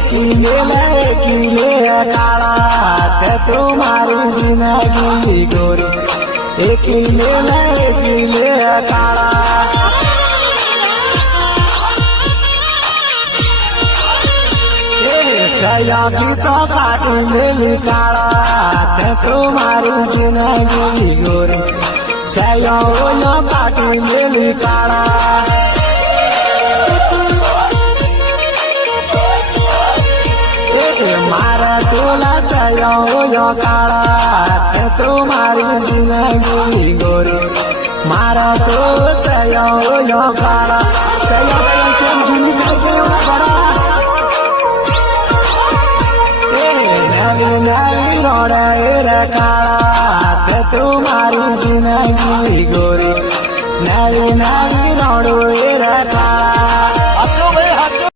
एकीले काला ते तुम्हारी जिंदगी गोरी एकीले काला सयागी तो काटू मेली काला ते तुम्हारी जिंदगी गोरी सयाओ काटू मेली काला मारा तोला सयाओ काला ते तुम्हारी जिंदगी गोरी मारा तो सयाओ काला सयाओ केम जुनी करके बड़ा नाली रोड़ा काला ते तुम्हारी